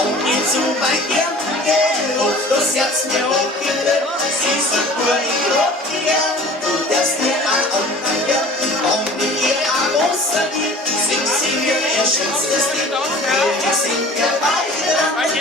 Und ich zu bei ihr geh, auf das Herz mir hochgedreht. Sie sagt nur, ich hab dich gern, du darfst mir auch anhören. Und ich ihr auch Wasser gibt, sing sie mir ihr schönstes Lied. Wir sind ja beide dran.